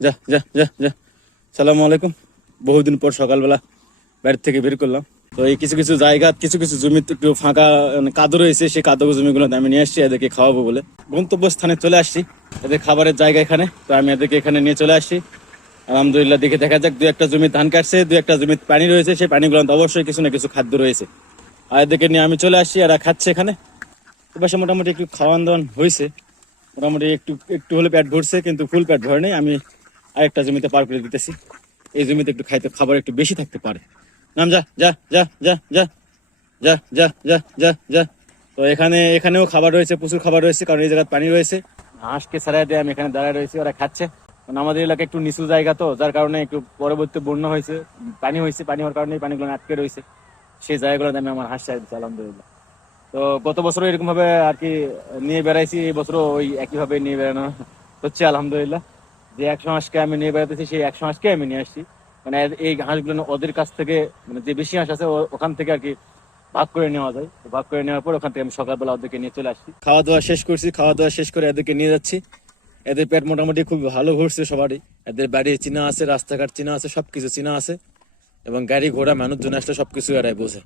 যা যা যা যা। সালামু আলাইকুম। বহুদিন পর সকালবেলা বাড়ি থেকে বের করলাম। তো এই কিছু কিছু জায়গা, কিছু কিছু জমি একটু ফাঁকা, মানে কাদো রয়েছে, সেই কাদো জমিগুলো আমি নিয়ে আসছি এদেরকে খাওয়াবো বলে। গন্তব্যস্থানে চলে আসছি, এদের খাবারের জায়গা এখানে। তো আমি এদেরকে এখানে নিয়ে চলে আসছি। আলহামদুলিল্লাহ, দেখে দেখা যাক। দু একটা জমি ধান কাটছে, দু একটা জমি পানি রয়েছে, সেই পানিগুলো অবশ্যই কিছু না কিছু খাদ্য রয়েছে। আর এদেরকে নিয়ে আমি চলে আসছি, এরা খাচ্ছে এখানে। এপাশে মোটামুটি একটু খাওয়ান দাওয়ান হয়েছে, মোটামুটি একটু একটু হলে পেট ভরছে, কিন্তু ফুল পেট ভরে নেই। আমি আরেকটা জমিতে পার করে দিতেছি। এই জমিতে একটু খাইতে খাবার একটু বেশি থাকতে পারে। নাম, যা যা যা যা যা যা যা যা যা যা। তো এখানেও খাবার রয়েছে, প্রচুর খাবার রয়েছে, কারণ এই জায়গায় পানি রয়েছে। হাঁসকে ছাড়াই দিয়ে আমি এখানে দাঁড়ায় রয়েছি, ওরা খাচ্ছে। কারণ আমাদের এলাকা একটু নিচু জায়গা, তো যার কারণে একটু পরবর্তী বন্যা হয়েছে, পানি হয়েছে, পানি হওয়ার কারণে এই পানিগুলো আটকে রয়েছে। সেই জায়গাগুলোতে আমি আমার হাঁস ছাড়া দিচ্ছি, আলহামদুলিল্লাহ। তো গত বছরও এরকম ভাবে আর কি নিয়ে বেড়াইছি, এই বছরও ওই একই ভাবে নিয়ে বেড়ানো হচ্ছে, আলহামদুলিল্লাহ। যে 100 হাঁসকে আমি নিয়ে বেড়াতেছি, সেই 100 হাঁসকে আমি নিয়ে আসছি। মানে এই হাঁসগুলো ওদের কাছ থেকে, মানে যে বেশি হাঁস আছে ওখান থেকে আর কি ভাগ করে নেওয়া যায়। তো ভাগ করে নেওয়ার পর ওখান থেকে আমি সকালবেলা ওদেরকে নিয়ে চলে আসছি। খাওয়া দাওয়া শেষ করছি, খাওয়া দাওয়া শেষ করে এদেরকে নিয়ে যাচ্ছি। এদের পেট মোটামুটি খুব ভালো ভরছে সবারই। এদের বাড়ি চেনা আছে, রাস্তাঘাট চেনা আছে, সবকিছু চেনা আছে। এবং গাড়ি ঘোড়া মানুষজন আসলে সবকিছু এরাই বোঝে।